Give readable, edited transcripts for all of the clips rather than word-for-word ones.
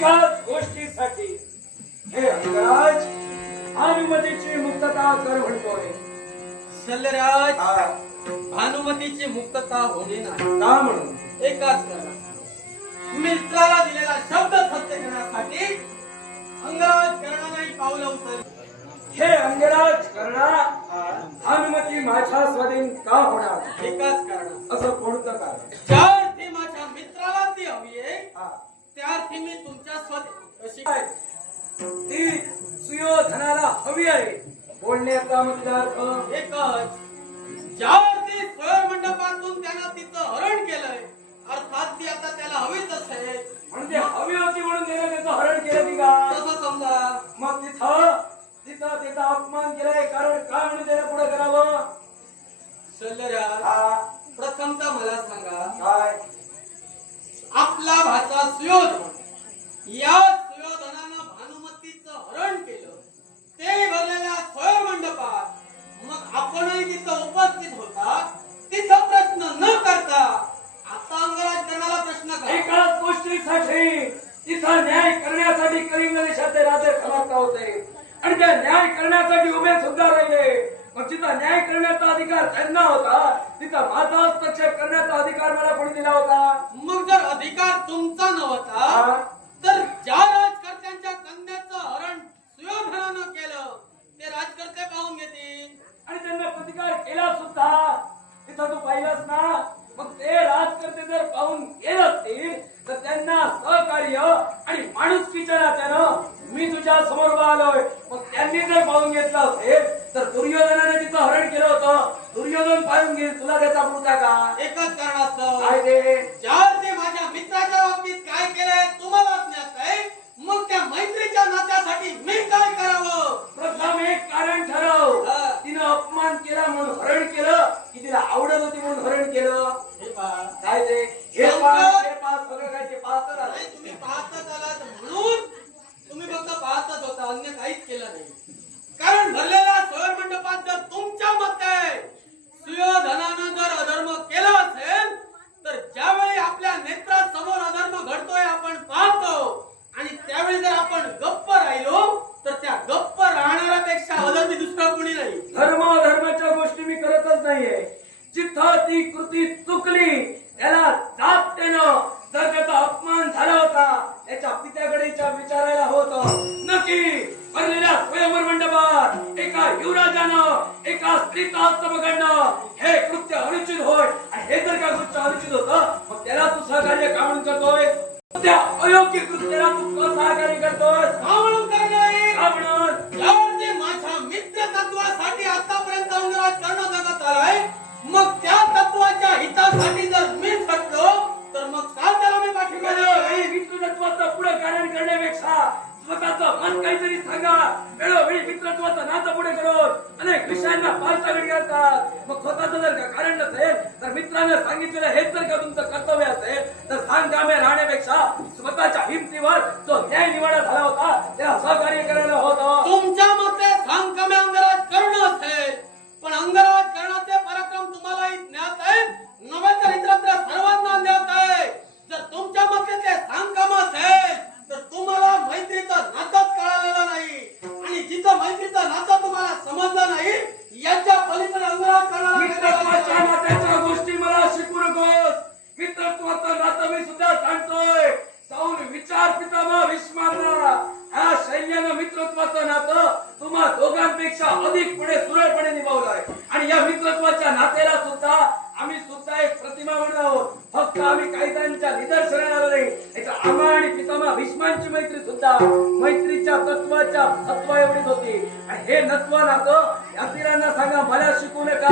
एकाच गोष्टीसाठी हे अंगराज भानुमतीची मुक्तता कर म्हणतोय. शल्यराज, भानुमतीची मुक्तता होणे नाही. का म्हणून? एकाच कारण, मित्राला दिलेला शब्द सत्य करण्यासाठी अंगराज कर्णाने पावलं उचलली. हे अंगराज कर्णा भानुमती माझ्या स्वाधीन का होणार? एकाच कारण, असं कोणतं कारण? ज्या अर्थी माझ्या मित्राला ती हवी आहे त्या अर्थी मी तुमच्या स्वाधीन अशी काय? ती सुयोधनाला हवी आहे बोलण्याचा म्हणजे अर्थ एकच, ज्या अर्थी स्वयं मंडपातून त्यानं तिचं हरण केलंय अर्थात ती आता त्याला हवीच असेल. म्हणजे हवी होती म्हणून त्याचं हरण केलं की का? तसं समजा. मग तिथं त्याचा अपमान केलाय कारण काय म्हणून त्याला पुढे करावं? शल्यराज, प्रथमतः मला सांगा, काय आपला भाचा सुयोधन, या सुयोधनानं भानुमतीचं हरण केलं, ते भरलेल्या स्वयं मंडपात. मग आपणही तिथं उपस्थित होता, तिथं प्रश्न न करता आता अंगराज करणारा प्रश्न करा. एकाच गोष्टीसाठी तिथं न्याय करण्यासाठी कलिंग देशाचे राजे समाप्त होते आणि त्या न्याय करण्यासाठी उभे सुद्धा राहिले. मग तिथं न्याय करण्याचा अधिकार त्यांना होता, तिथं माझा हस्तक्षेप करण्याचा अधिकार मला कोणी दिला होता? मग जर अधिकार तुमचा नव्हता तर ज्या राजकर्त्यांच्या कन्याचं हरण सुयोधनानं केलं ते राजकर्ते पाहून घेतील आणि त्यांना प्रतिकार केला सुद्धा. तिथं तू पाहिलंस ना? मग ते राजकर्ते जर पाहून गेले असतील तर त्यांना सहकार्य आणि माणुसकीच्या नात्यानं मी तुझ्या समोर आलोय. मग त्यांनी जर पाहून घेतलं असेल तर दुर्योधनाने तिथं हरण केलं होतं, दुर्योधन पाहून घेईल, तुला त्याचा पुरता का? एकच कारण असतं, काय ते? ज्यावर ते माझ्या मित्राच्या बाबतीत काय केलंय तुम्हाला ज्ञात आहे, मग त्या मैत्रीच्या नात्यासाठी मी काय करावं? प्रथम एक कारण ठरव. तिनं अपमान केला म्हणून हरण केलं की तिला आवडत होती म्हणून हरण केलं? हे पहा, काय ते? हे पहा सगळं काय ते पाहत नाही, तुम्ही पाहतच आलात म्हणून तुम्ही फक्त पाहतच होता, अन्य काहीच केलं नाही. कारण भरलेल्या स्वयं मंडपात जर तुमच्या मते सुयोधनानं जर अधर्म केला असेल तर ज्यावेळी आपल्या नेत्रासमोर अधर्म घडतोय आपण पाहतो आणि त्यावेळी जर आपण गप्प राहिलो तर त्या गप्प राहणाऱ्यापेक्षा अधर्मी दुसरा कोणी नाही. धर्माच्या गोष्टी मी करतच नाहीये. जिथं ती कृती चुकली त्याला जात देणं. जर त्याचा अपमान झाला होता त्याच्या पित्याकडे विचारायला होतं नक्की. भरलेल्या स्वयंवर मंडपात एका युवराजानं एका स्त्रीचा हस्त पकडणं हे कृत्य अनुचित होय. आणि हे जर का कृत्य अनुचित होतं मग त्याला तू सहकार्य का म्हणून करतोय? त्या अयोग्य कृत्याला तू सहकार्य करतोय का म्हणून करणार? का म्हणून? यावरती माझ्या मित्र तत्वासाठी आतापर्यंत अंगराज करणं जगत आलाय, मग त्या तत्वाच्या हितासाठी जर मी फटलो तर मग काय त्याला मी पाठिंबा देऊ? मित्रत्वाचं पुढे कारण करण्यापेक्षा स्वतःचं मन काहीतरी सांगा. वेळोवेळी मित्रत्वाचं नातं पुढे करून अनेक विषयांना पालटागडी करतात. मग स्वतःचं जर का कारण नसेल तर मित्रानं सांगितलेलं हेच जर का तुमचं कर्तव्य असेल तर सांगाम्या राहण्यापेक्षा स्वतःच्या हिमतीवर जो न्याय निवाडा झाला होता त्याला सहकार्य करायला होतं. तुमच्या मते सांगकाम्य अंगराज करणं असेल, पण अंगराज करण्याचे पराक्रम तुम्हालाही ज्ञात आहे, नव्हे तर इतरत्र सर्वांना ज्ञात आहे. जर तुमच्या मते ते सांगकाम असेल तर तुम्हाला मैत्रीचं नातंच कळालेलं नाही आणि जिथं मैत्रीचं नातं तुम्हाला समजलं नाही याच्या पलीकडे अंगराज मित्रत्वाच्या नात्याच्या गोष्टी मला शिकू नकोस. मित्रत्वाचं नातं मी सुद्धा सांगतोय. जाऊन विचार पितामह भीष्मांना. ह्या सैन्यानं मित्रत्वाचं नातं तुम्हा दोघांपेक्षा अधिक पुढे सुरळपणे निभावलंय आणि या मित्रत्वाच्या नात्याला सुद्धा आम्ही सुद्धा एक प्रतिमा म्हणून आहोत. फक्त आम्ही काही त्यांच्या निदर्शनाला आलो नाही. याच्या आम्हा आणि पितामह भीष्मांची मैत्री सुद्धा मैत्रीच्या तत्वाच्या सत्वा एवढीच होती. आणि हे नत्व नातं यात्रीरांना सांगा मला शिकू नका.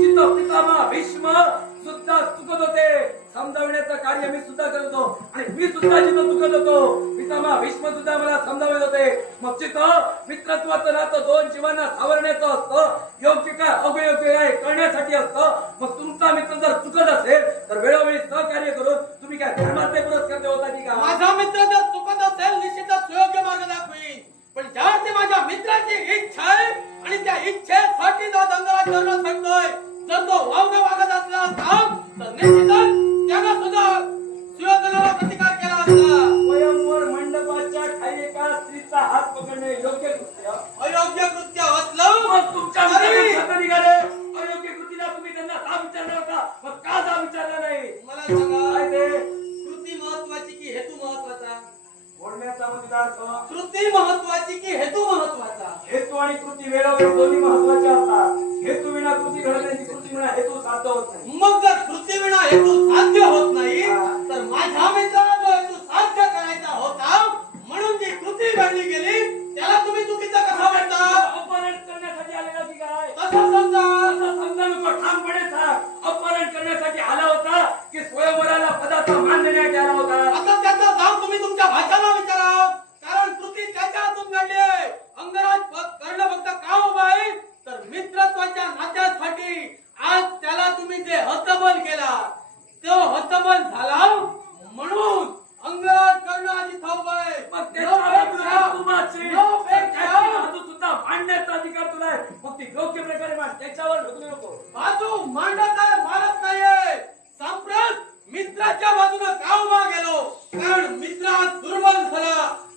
जिथं पितामह भीष्म सुद्धा चुकत होते समजावण्याचं कार्य मी सुद्धा करतो आणि मी सुद्धा जिथं चुकत होतो पितामह भीष्म सुद्धा मला समजावत होते. मग जिथं मित्रत्वाचं नातं दोन जीवांना सावरण्याचं असतं, योग्य काय अयोग्य काय करण्यासाठी असतं. मग तुमचा मित्र जर चुकत असेल तर वेळोवेळी सहकार्य करून तुम्ही काय धर्माचे पुरस्कार देत होता की का? माझा मित्र जर चुकत असेल निश्चितच सुयोग्य मार्ग दाखवीन, पण ज्यावरती माझ्या मित्राची इच्छा आहे आणि त्या इच्छेसाठी जो अंगराज करणं सांगतोय जर तो वावगे वागत असला असता तर निश्चितच त्यानं सुद्धा सुयोधनाला प्रतिकार केला असता. स्वयंवर मंडपात विचारला होता मग का जा विचारला नाही? मला सांगा, काय ते कृती महत्वाची की हेतू महत्वाचा? बोलण्याचा म्हणजे अर्थ कृती महत्वाची की हेतू महत्वाचा? हेतू आणि कृती वेळोवेळी दोन्ही महत्वाचे असतात. हेतू विना कृती घडत नाही, कृती विना हेतू साध्य होत नाही. मग जर कृती विना हेतू साध्य होत नाही तर माझ्या मित्राला जो हेतू साध्य करायचा होता म्हणून जी कृती घडली गेली त्याला तुम्ही चुकीचा कसा म्हणता? अपहरण करण्यासाठी आलेला की काय? कसं समजा? असं समजा नको, ठामपणे सांग. अपहरण करण्यासाठी आला होता की स्वयंवराला पदाचा मान देण्यात आला होता? आता त्याचा जाब तुम्ही तुमच्या भाच्याला विचारा, कारण कृती त्याच्या हातून घडली आहे. अंगराज कर्ण फक्त का उभा आहे तर मित्रत्वाच्या नात्यासाठी. आज त्याला तुम्ही जे हतबल केला तो हतबल झाला म्हणून अंगराज कर्ण आज इथं उभा आहे. मग त्याच्या विरोधात तू माची. त्याची बाजू सुद्धा मांडण्याचा अधिकार तुला आहे. मग ती योग्य प्रकारे मांड, त्याच्यावर ढकलू नको. बाजू मांडत आहे, मारत नाहीये. सांप्रत मित्राच्या बाजूने का उभा गेलो? कारण मित्र दुर्बल झाला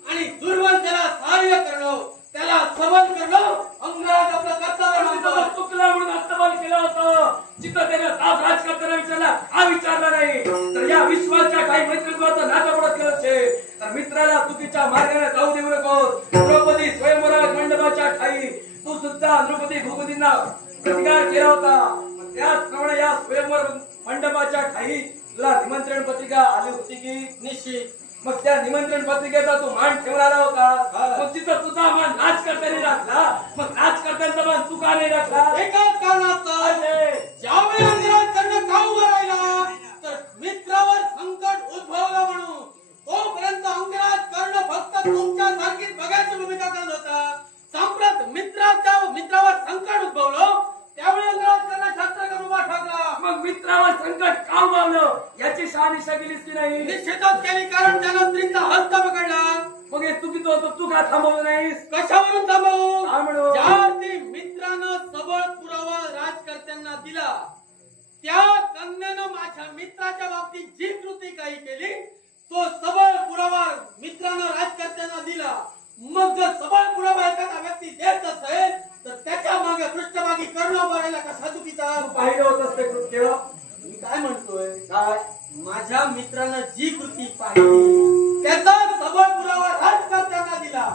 आणि दुर्बल त्याला सहाय्य करणं, त्याला सबल करणं अंगराज आपलं कर्तव्य मानतो. चुकला म्हणून हस्तबल केलं होतं. जिथं त्याने ताप राजकारणाला विचारला, हा विचारला नाही. तर या विश्वाच्या काही मैत्रित्वाचं नातं पडत केलं छे. तर मित्राला चुकीच्या मार्गाने जाऊ देऊ नको. द्रौपदी स्वयंवरात मंडपाच्या ठाई तू सुद्धा द्रौपदी भूपतींना प्रतिकार केला होता. त्याचप्रमाणे या स्वयंवर मंडपाच्या ठाई तुला निमंत्रण पत्रिका आली होती की? निश्चित. मग त्या निमंत्रण पत्रिकेचा तू मान ठेवणारा होता. मग तिथं तुझा मान राजकर्त्याने राखला, मग राजकर्त्यांचा मान तू का नाही राखला? एकाच कारणास्तव ज्यावेळी अंगराज कर्ण का उभा राहिला तर मित्रावर संकट उद्भवलं म्हणून. तोपर्यंत अंगराज कर्ण फक्त तुमच्या सारखीच बघायची भूमिका करत होता. सांप्रत मित्रावर संकट उद्भवलं त्यावेळी अंगराज कर्ण छत्र करून उभा ठाकला. मग मित्रावर संकट का उभवलं याची शहानिशा केलीस की नाही? निश्चितच केली, कारण त्यानं स्त्रीचा हस्त पकडला. मग हे चुकीचं होतं, तू का थांबवलं नाहीस? कशावरून थांबवू? काय म्हणू? ज्या अर्थी मित्रानं सबळ पुरावा राजकर्त्यांना दिला त्या कन्येनं माझ्या मित्राच्या बाबतीत जी कृती काही केली तो सबळ पुरावा मित्रानं राजकर्त्यांना दिला. मग जर सबळ पुरावा एखादा व्यक्ती देत असेल तर त्याच्या मागे पृष्ठभागी कर्ण उभा राहिला कसा चुकीचा? पाहिलं होतंस ते कृत्य? मी काय म्हणतोय, काय? माझ्या मित्रानं जी कृती पाहिली त्याचा सबळ पुरावा राजकर्त्यांना दिला.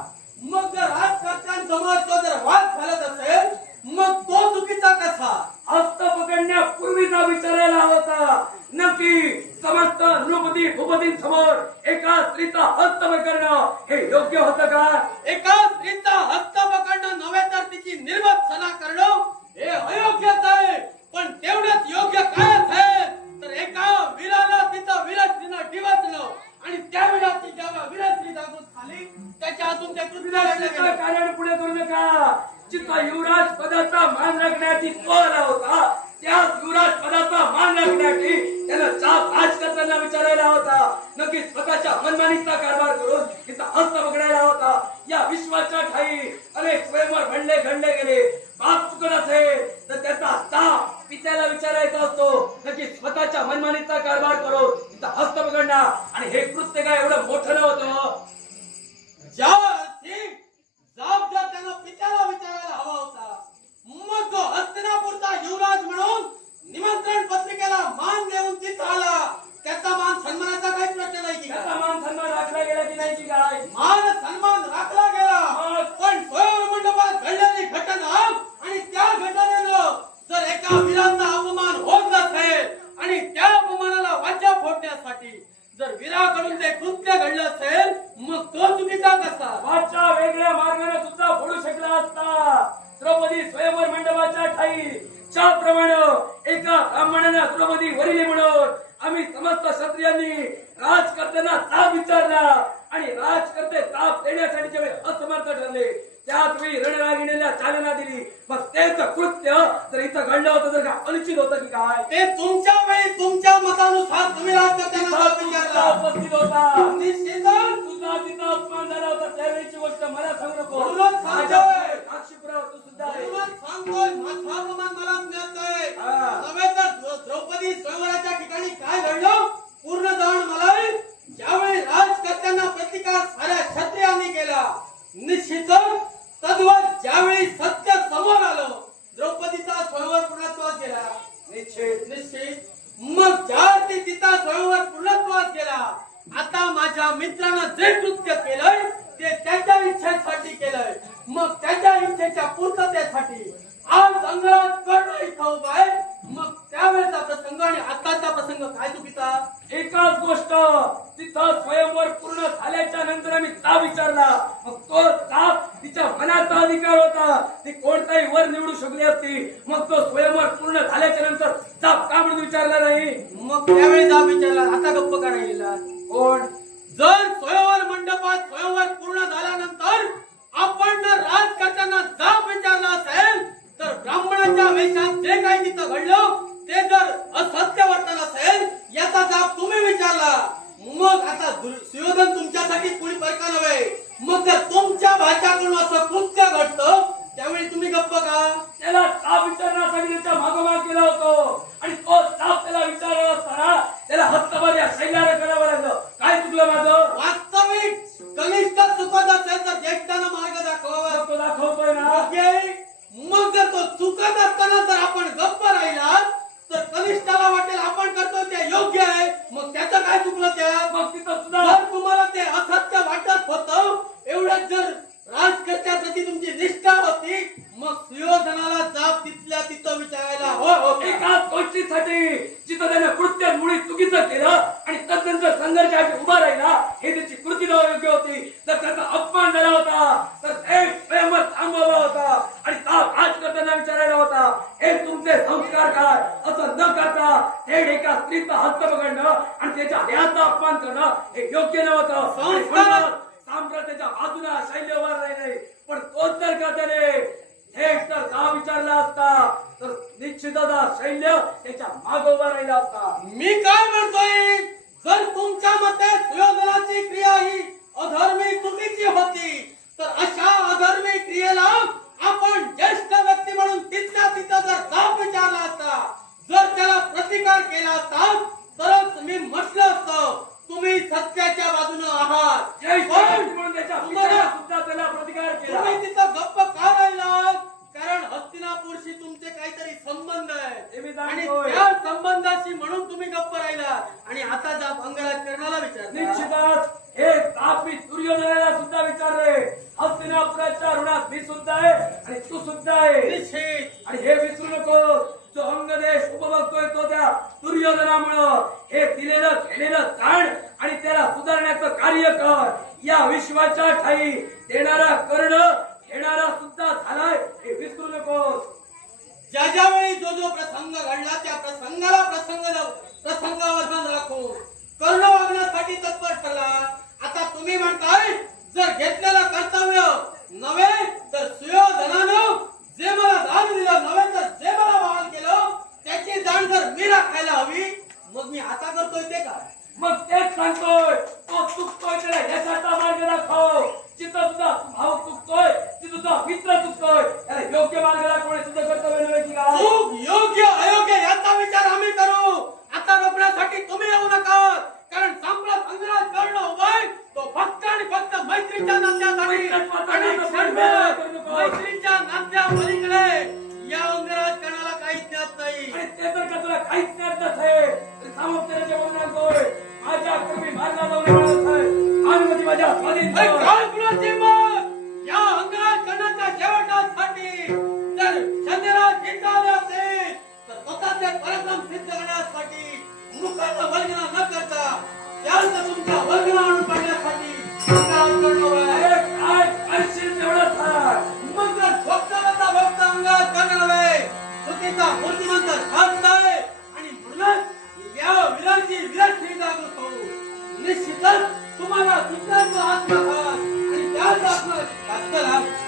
मग जर राजकर्त्यांसमोर तो जर वाद घालत असेल मग तो चुकीचा कसा? हस्त पकडण्यापूर्वीचा विचारायला होता नक्की समस्त नृपती भूपतींसमोर एका स्त्रीचा हस्त पकडणं हे योग्य होतं का? एका स्त्रीचा हस्त पकडणं नव्हे तर तिची निर्वत्सना करणं हे अयोग्यच आहे. पण तेवढंच योग्य काय आहे तर एका वीराला तिचं वीरस्त्रीनं डिवचलं आणि त्या वीराची जेव्हा वीरस्त्री जागून झाली त्याच्या हातून त्या कृतीला विनाशिका कारण पुढे करू नका. जिथं युवराज पदाचा मान राखण्याची तो आला होता त्या युवराज पदाचा मान राखण्यासाठी त्यानं चाप राजकर्त्यांना विचारायला होता. नक्की स्वतःच्या मनमानीचा कारभार करून तिचा हस्त पकडायला होता. या विश्वाच्या ठाई अनेक स्वयंवर म्हणले घडले गेले. बाप चुकत असेल तर त्याचा चाप पित्याला विचारायचा असतो. नक्की स्वतःच्या मनमानीचा कारभार करून तिचा हस्त पकडणार आणि हे कृत्य काय एवढं मोठं नव्हतं. ज्या अर्थी जाब जर त्यानं पित्याला विचारायला हवा होता मग जो हस्तिनापूरचा युवराज म्हणून निमंत्रण पत्रिकेला मान देऊन तिथं आला त्याचा मान सन्मानाचा काही प्रश्न नाही की त्याचा मान सन्मान राखला गेला की नाही की काय? मान सन्मान राखला गेला. पण स्वयंवर मंडपात घडलेली घटना आणि त्या घटनेनं जर एका वीराचा अपमान होत असेल आणि त्या अपमानाला वाचा फोडण्यासाठी जर वीराकडून ते कृत्य घडलं असेल मग तो चुकीचा कसा? वाचा वेगळ्या मार्गाने सुद्धा फोडू शकला असता. द्रौपदी स्वयंवर मंडपाच्या ठाई ज्याप्रमाणे एका ब्राह्मणाला द्रौपदी वरिली म्हणून आम्ही समस्त क्षत्रियांनी राजकर्त्यांना ताप विचारला आणि राजकर्ते ताप देण्यासाठी जेव्हा असमर्थ ठरले त्याच वेळी रणरागिणीला चालना दिली. मग तेच कृत्य जर इथं घडलं होतं तर काय अनुचित होतं की काय? ते तुमच्या वेळी तुमच्या मतानुसार तुम्ही राजकर्त्यांना ताप विचारला. उपस्थित होता. निश्चितच तुझा तिथं अपमान झाला होता त्यावेळीची गोष्ट मला सांगू नको. म्हणूनच सांगतोय. साक्षी पुरावा तू सुद्धा आहे. म्हणूनच सांगतोय माझा अपमान मला ज्ञात आहे. नव्हे तर द्रौपदी स्वयंवराच्या ठिकाणी काय घडलं पूर्ण जाण मला आहे. ज्यावेळी राजकर्त्यांना प्रतिकार साऱ्या क्षत्रियांनी केला निश्चितच तद्वत ज्यावेळी सत्य समोर आलं द्रौपदीचा स्वयंवर पूर्णत्वास गेला. निश्चित निश्चित गोष्ट तिथं स्वयंवर पूर्ण झाल्याच्या नंतर मी चाप विचारला. मग तो चाप तिच्या मनाचा अधिकार होता. ती कोणताही वर निवडू शकली असती. मग तो स्वयंवर पूर्ण झाल्याच्या नंतर चाप का म्हणून विचारला नाही? मग त्यावेळी जाब विचारला. आता गप्प का राहिला? कोण? जर स्वयंवर मंडपात स्वयंवर पूर्ण झाल्यानंतर आपण जर राजकर्त्यांना जाब विचारला असेल तर ब्राह्मणाच्या वेशात जे काही तिथं घडलं ते जर असत्य वर्तन असेल याचा जाब तुम्ही विचारला. मग आता सुयोधन तुमच्यासाठी कुणी परका नव्हे. मग जर तुमच्या भाच्याकडून असं कृत्य घडतं त्यावेळी तुम्ही गप्प का? त्याला चाप विचारण्यासाठी त्याच्या मागोमाग गेला होतो आणि तो चाप त्याला विचारला असताना त्याला हत्तभर या शैल्याला करावं लागलं. काय चुकलं माझं? वास्तविक कनिष्ठ चुकत असेल तर ज्येष्ठांना मार्ग दाखवावा. तो दाखवतोय ना. मग जर तो चुकत असताना जर आपण गप्प राहिला तर कनिष्ठाला वाटेल आपण करतो ते योग्य आहे. मग त्याचं काय चुकलं? त्या मग तिथं सुद्धा जर तुम्हाला ते असत्य वाटत होतं एवढंच जर राजकर्त्याप्रती तुमची निष्ठा होती मग सुयोधनाला जाब तिथल्या तिथं विचारायला होते. एकाच गोष्टीसाठी जिथं त्याने कृत्य मुळी चुकीचं केलं आणि तदनंतर संघर्षाची उभा राहिला हे त्याची कृती योग्य होती तर त्याचा अपमान झाला होता तर एक स्वयंवर थांबवला होता आणि राजकर्त्यांना विचारायला होता हे तुमचे संस्कार काय? असं न करता थेट एका स्त्रीचा हस्त पकडणं आणि त्याच्या देहाचा अपमान करणं हे योग्य नव्हतं. संस्कार साम्राज्याच्या बाजूला शैल्य उभा राहिले पण तोच जर का त्याने थेट जर का विचारला असता तर निश्चितच शैल्य त्याच्या मागे उभा राहिला असता. मी काय म्हणतोय जर तुमच्या मते सुयोधनाची क्रिया ही अधर्मी चुकीची होती तर अशा अधर्मी क्रियेला आपण ज्येष्ठ व्यक्ती म्हणून तिथल्या तिथं जर जाब विचारला असता जर त्याला प्रतिकार केला असता तरच मी म्हटलं असतं तुम्ही सत्याच्या बाजूने आहात. म्हणून त्याच्या पित्याला सुद्धा त्याला प्रतिकार केला. तुम्ही तिथं गप्प का राहिलात? कारण हस्तिनापूरशी तुमचे काहीतरी संबंध आहे आणि त्या संबंधाशी म्हणून तुम्ही गप्प राहिला आणि आता जाब अंगराज कर्णाला विचारता. निश्चितच हे ताप मी दुर्योधनाला सुद्धा विचारले. हस्तिनापुराच्या ऋणात मी सुद्धा आहे आणि तू सुद्धा आहे. निश्चित. आणि हे विसरू नको जो अंगदेश उपभोगतोय तो त्या दुर्योधनामुळं हे दिलेलं केलेलं जाण आणि त्याला सुधारण्याचं कार्य कर. या विश्वाच्या ठाई देणारा कर्ण घेणारा सुद्धा झालाय हे विसरू नकोस. ज्या ज्यावेळी जो जो प्रसंग घडला त्या प्रसंगाला प्रसंगावधान राखून कर्ण वागण्यासाठी तत्पर ठरला. आता तुम्ही म्हणताय जर घेतलेलं कर्तव्य नव्हे तर सुयोधनानं जे मला दान दिलं नव्हे तर जे मला वाहन केलं त्याची जाण जर मी राखायला हवी मग मी आता करतोय ते काय? मग तेच सांगतोय तो चुकतोय त्याला यशाचा मार्ग दाखव. जिथं तुझा भाऊ चुकतोय तिथं तुझा मित्र चुकतोय त्याला योग्य मार्ग दाखवणे तुझं कर्तव्य नव्हे की काय? चूक योग्य अयोग्य याचा विचार आम्ही करू. आता रोखण्यासाठी तुम्ही येऊ नका कारण सम्राट अंगराज कर्ण उभय तो फक्त आणि फक्त मैत्रीच्या नात्यासाठी मैत्रीच्या नात्या पलीकडे या अंगराज कर्णाला काहीच ज्ञात नाही. आणि ते जर का तुला काहीच ज्ञात नसेल तर सामोपचाराच्या बोलण्यातोय माझ्या कर्मी मार्गाला जाऊन मिळत आहे अनुमती माझ्या स्वाधीन अरे कर. काय कुणाची मग या अंगराज कर्णाच्या शेवटासाठी जर चंद्रराज जिंकले असेल तर स्वतःचे पराक्रम सिद्ध करण्यासाठी मुखाचा वल्गना न करता त्याला तुमच्या वल्गना आणून पाडण्यासाठी अंगराज कर्ण अरे काय करशील तेवढं सांग. मग जर भक्ताचा भक्त अंगात कर्ण नव्हे चुकीचा मूर्तिमंत खासदार आणि म्हणूनच या विराची विलक्षणता होतो. निश्चितच तुम्हाला दुसऱ्याचा आत्मघात आणि त्याच आत्मघात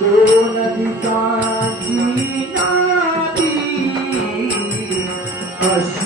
दोन दिवसांची नाती अशी